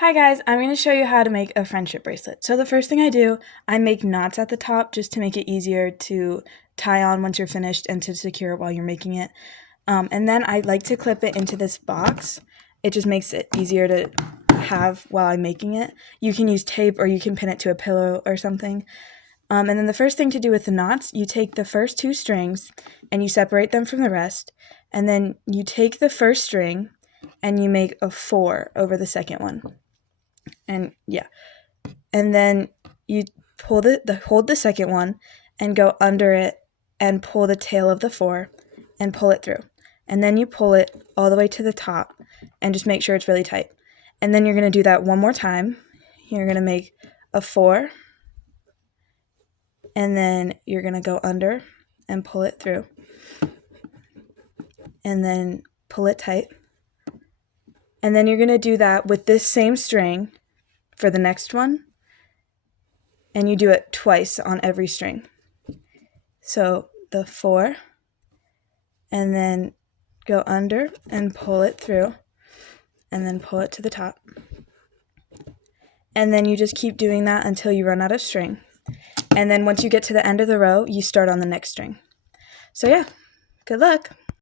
Hi guys, I'm going to show you how to make a friendship bracelet. So the first thing I do, I make knots at the top just to make it easier to tie on once you're finished and to secure it while you're making it. And then I like to clip it into this box. It just makes it easier to have while I'm making it. You can use tape or you can pin it to a pillow or something. And then the first thing to do with the knots, you take the first two strings and you separate them from the rest. And then you take the first string and you make a 4 over the second one. And yeah, and then you pull hold the second one and go under it and pull the tail of the 4 and pull it through, and then you pull it all the way to the top and just make sure it's really tight. And then you're going to do that one more time. You're going to make a 4 and then you're going to go under and pull it through and then pull it tight. And then you're going to do that with this same string for the next one, and you do it twice on every string. So the 4, and then go under and pull it through, and then pull it to the top. And then you just keep doing that until you run out of string. And then once you get to the end of the row, you start on the next string. So yeah, good luck.